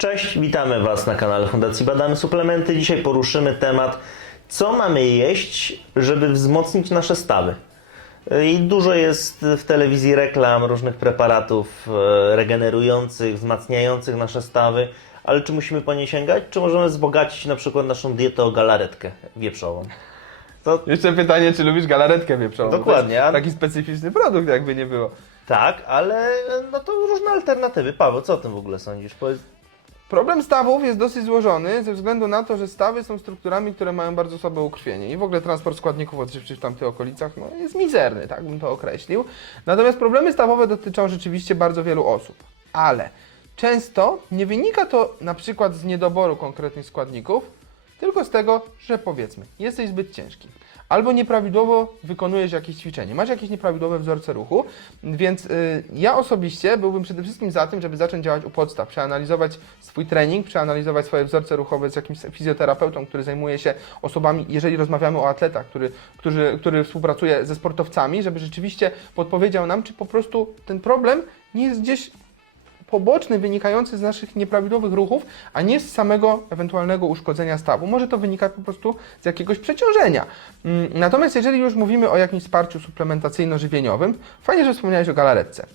Cześć, witamy Was na kanale Fundacji Badamy Suplementy. Dzisiaj poruszymy temat, co mamy jeść, żeby wzmocnić nasze stawy. I dużo jest w telewizji reklam różnych preparatów e, regenerujących, wzmacniających nasze stawy, ale czy musimy po nie sięgać, czy możemy wzbogacić na przykład naszą dietę o galaretkę wieprzową? To Jeszcze pytanie, czy lubisz galaretkę wieprzową? Dokładnie, Taki specyficzny produkt, jakby nie było. tak, ale no to różne alternatywy. Paweł, co o tym w ogóle sądzisz? Powiedz... Problem stawów jest dosyć złożony ze względu na to, że stawy są strukturami, które mają bardzo słabe ukrwienie i w ogóle transport składników odżywczych w tamtych okolicach no, jest mizerny, tak bym to określił. Natomiast problemy stawowe dotyczą rzeczywiście bardzo wielu osób, ale często nie wynika to na przykład z niedoboru konkretnych składników, tylko z tego, że powiedzmy, jesteś zbyt ciężki. Albo nieprawidłowo wykonujesz jakieś ćwiczenie, masz jakieś nieprawidłowe wzorce ruchu, więc y, ja osobiście byłbym przede wszystkim za tym, żeby zacząć działać u podstaw, przeanalizować swój trening, przeanalizować swoje wzorce ruchowe z jakimś fizjoterapeutą, który zajmuje się osobami, jeżeli rozmawiamy o atletach, który, który, który współpracuje ze sportowcami, żeby rzeczywiście podpowiedział nam, czy po prostu ten problem nie jest gdzieś poboczny wynikający z naszych nieprawidłowych ruchów, a nie z samego ewentualnego uszkodzenia stawu. Może to wynika po prostu z jakiegoś przeciążenia. Mm, Natomiast jeżeli już mówimy o jakimś wsparciu suplementacyjno-żywieniowym, fajnie, że wspomniałeś o galaretce.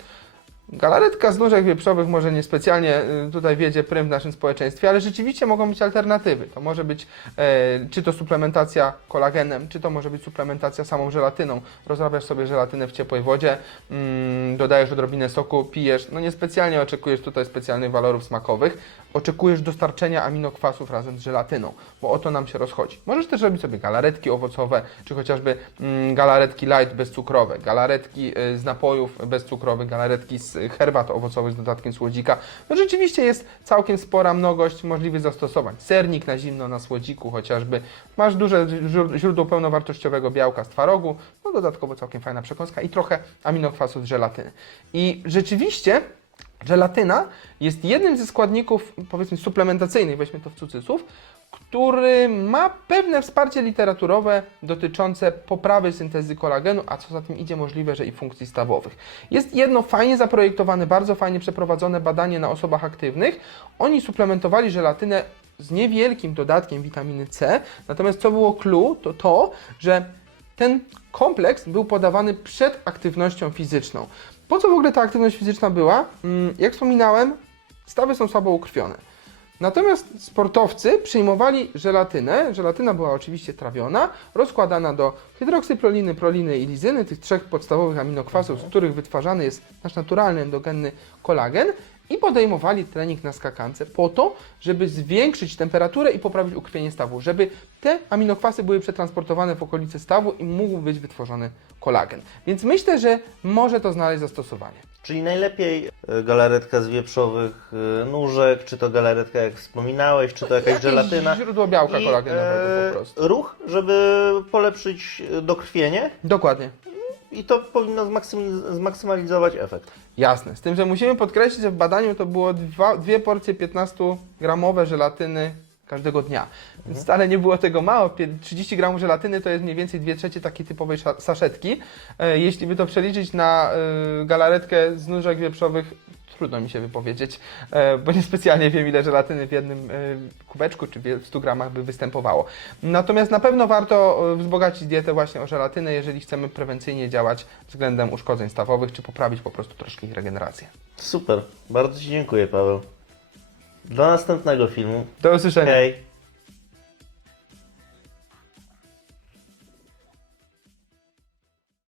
Galaretka z nóżek wieprzowych może niespecjalnie y, tutaj wiedzie prym w naszym społeczeństwie, ale rzeczywiście mogą być alternatywy. To może być e, czy to suplementacja kolagenem, czy to może być suplementacja samą żelatyną. Rozrabiasz sobie żelatynę w ciepłej wodzie, mm, dodajesz odrobinę soku, pijesz. No niespecjalnie oczekujesz tutaj specjalnych walorów smakowych. Oczekujesz dostarczenia aminokwasów razem z żelatyną, bo o to nam się rozchodzi. Możesz też robić sobie galaretki owocowe, czy chociażby mm, galaretki light bezcukrowe, galaretki y, z napojów bezcukrowych, galaretki z herbat owocowych z dodatkiem słodzika. No rzeczywiście jest całkiem spora mnogość możliwych zastosowań. Sernik na zimno, na słodziku chociażby. Masz duże źró- źródło pełnowartościowego białka z twarogu, no dodatkowo całkiem fajna przekąska i trochę aminokwasów z żelatyny. I rzeczywiście Żelatyna jest jednym ze składników, powiedzmy, suplementacyjnych, weźmy to w cudzysłów, który ma pewne wsparcie literaturowe dotyczące poprawy syntezy kolagenu, a co za tym idzie możliwe, że i funkcji stawowych. Jest jedno fajnie zaprojektowane, bardzo fajnie przeprowadzone badanie na osobach aktywnych. Oni suplementowali żelatynę z niewielkim dodatkiem witaminy C, natomiast co było clue, to to, że ten kompleks był podawany przed aktywnością fizyczną. Po co w ogóle ta aktywność fizyczna była? Mm, Jak wspominałem, stawy są słabo ukrwione. Natomiast sportowcy przyjmowali żelatynę. Żelatyna była oczywiście trawiona, rozkładana do hydroksyproliny, proliny i lizyny, tych trzech podstawowych aminokwasów, z których wytwarzany jest nasz naturalny endogenny kolagen i podejmowali trening na skakance po to, żeby zwiększyć temperaturę i poprawić ukrwienie stawu, żeby te aminokwasy były przetransportowane w okolice stawu i mógł być wytworzony kolagen. Więc myślę, że może to znaleźć zastosowanie. Czyli najlepiej e, galaretka z wieprzowych e, nóżek, czy to galaretka, jak wspominałeś, czy to jakaś Jakieś żelatyna. źródło białka I, kolagenowego e, po prostu. Ruch, żeby polepszyć e, dokrwienie Dokładnie. I to powinno zmaksymalizować efekt. Jasne. Z tym, że musimy podkreślić, że w badaniu to było dwa, dwie porcje 15-gramowe żelatyny każdego dnia. Więc wcale nie było tego mało. Pie- 30 gramów żelatyny to jest mniej więcej 2 trzecie takiej typowej saszetki. E, jeśli by to przeliczyć na e, galaretkę z nóżek wieprzowych, trudno mi się wypowiedzieć, e, bo niespecjalnie wiem, ile żelatyny w jednym e, kubeczku czy w 100 gramach by występowało. Natomiast na pewno warto e, wzbogacić dietę właśnie o żelatynę, jeżeli chcemy prewencyjnie działać względem uszkodzeń stawowych, czy poprawić po prostu troszkę ich regenerację. Super, bardzo Ci dziękuję, Paweł. Do następnego filmu. Do usłyszenia. Hej!